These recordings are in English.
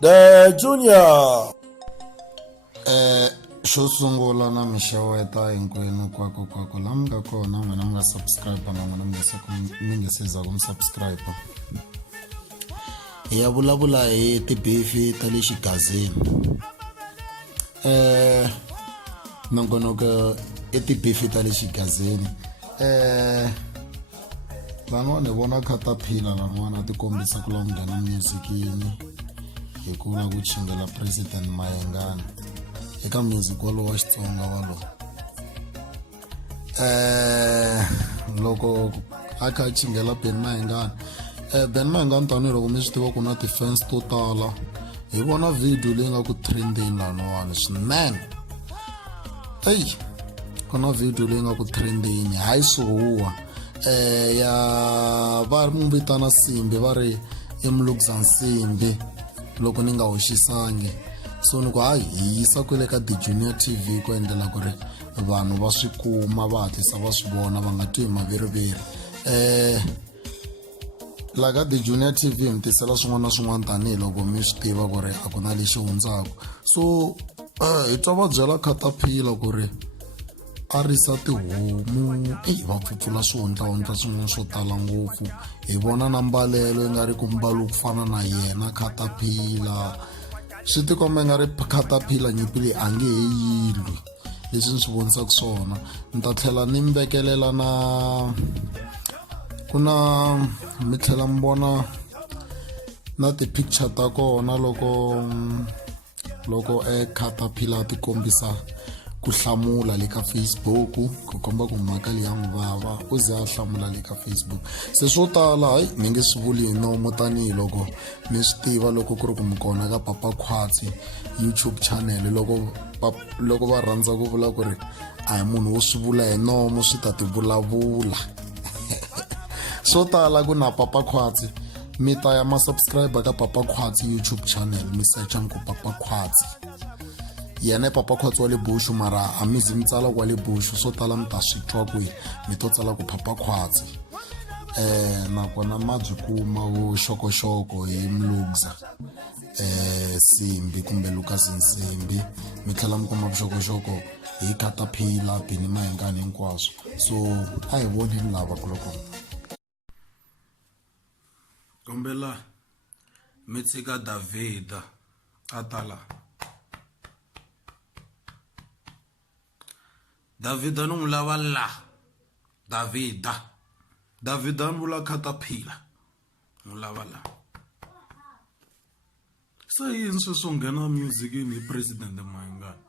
The Junior. Xo sungula na mi xeweta hinkwenu kwako la mi nga kona n'wina mi nga subscribe na n'wina mi nge se za ku mi subscribe. Hi ya vulavula hi tibeefi ta le xigazini. Nongonoko i tibeefi ta le xigazini. Van'wana ni vona Caterpillar van'wana ti kombisa ku la nghena musicini hi ku la ku chingela President Mayengani eka music walowo wa Xitsonga walowo. Loko a kha chingela Ben Mayengani, Ben Mayengani tanihiloko mi swi tiva ku na ti-fans to tala, hi vona video leyi nga ku trending laniwani swinene. Ku na video leyi nga ku trending hayi swihuwa ya va mu vitana Simbi va ri i Mluguzana Simbi loko ni nga hoxisangi. So ni ku hayi hi yisa kwele ka The Junior TV ku endlela ku ri vanhu va swi kuma va hatlisa va swi vona va nga twi hi maviriviri. La ka The Junior TV mi tisela swin'wana na swin'wana tanihiloko mi swi tiva ku ri a ku na lexi hundzaka. So hi twa va byela Caterpillar ku ri a risa tihomu va pfupfula swihundlahundla swin'wana swo tala ngopfu. Hi vona na mbalelo yi nga ri ku mbalo ku fana na yena Caterpillar. Swi tikomba nga ri Caterpillar nyimpi leyi a nge he yilwi, leswi ni swi vonisaka swona. Ni ta tlhela ni mi vekelela na ku na mi tlhela mi vona na ti-picture ta kona loko Caterpillar ti kombisa ku hlamula le ka Facebook ku komba ku mhaka leyi ya n'wi vava u ze a hlamula le ka Facebook. Se swo tala hayi ni nge swi vuli hi nomo tanihiloko mi swi tiva loko ku ri ku mi kona ka Papa Khwatsi YouTube channel loko va rhandza ku vula ku ri a hi munhu wo swi vula hi nomo swi ta ti vulavula. Swo tala ku na Papa Khwatsi mi ta ya ma subscriber ka Papa Khwatsi YouTube channel mi searcha ku Papa Khwatsi. Yena Papa Khwatsi wa le Bushu mara a mi zi mi tsala kwa le Bushu, swo tala mi ta swi twa ku mi to tsala ku Papa Khwatsi. Nakona ma byi kuma vuxokoxoko hi Mluguzana Simbi kumbe Lucas Nsimbi. Mi tlhela mi kuma vuxokoxoko hi Caterpillar, Ben Mayengani hinkwaswo. So a hi voneni lava ku loko kombela mi tshika David a tala. Davida ni n'wi lava la Davida ni vula Caterpillar n'wi lava la. Se yini sweswo nghena musicini hi President Mayengani?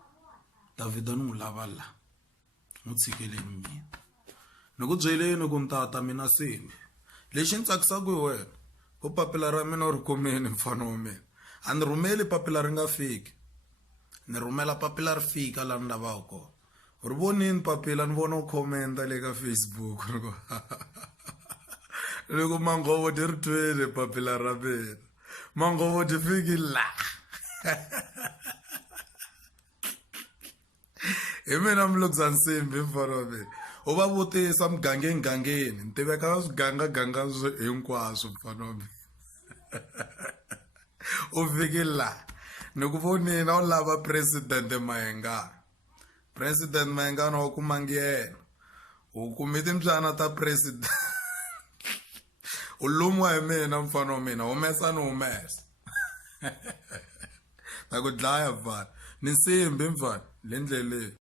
Davida ni n'wi lava la, n'wi tshikeleni mina. Ni ku byeleni ku ntata mina Simbi lexi ni tsakisaka hi wena ku papila ra mina u ri kumeni mfana wa mina. A ni rhumeli papila ri nga fiki, ni rhumela papila ri fika laha ni lavaka kona. Ri vonini papila ni vona u khomenta le ka Facebook loko Mangovo ti ri twele papila ra mina. Mangovo ti fiki la hi mina Mluguzana Simbi mfana wa mina. U va vutisa mugangeni ni tiveka na swigangaganga hinkwaswo mfana wa mina. U fiki la ni ku vonini a wu lava President Mayengani. President Mayengani wa ku mangi yena u kume timbyana ta president u lumiwa hi mina mfana wa mina. Humesa ni humesa na ku dlaya mfana ni Simbi mfana le ndleleni.